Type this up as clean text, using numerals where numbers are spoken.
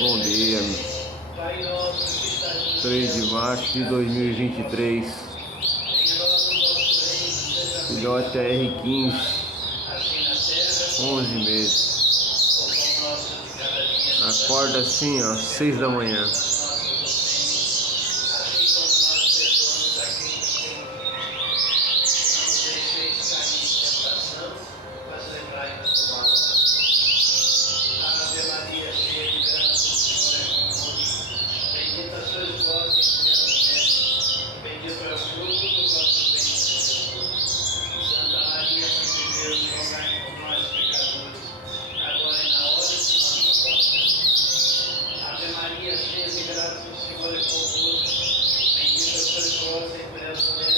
Bom dia, 3 de março de 2023, filhote AR15, 11 meses. Acorda assim, ó, 6 da manhã. Ave Maria, cheia de graça, o Senhor é convosco. Bendita sois vós entre as mulheres, bendito é o fruto do vosso ventre, Jesus. Santa Maria, Mãe de Deus, rogai por nós, pecadores, agora e na hora de nossa morte. Ave Maria, cheia de graça, o Senhor é convosco. Bendita sois vós entre as mulheres,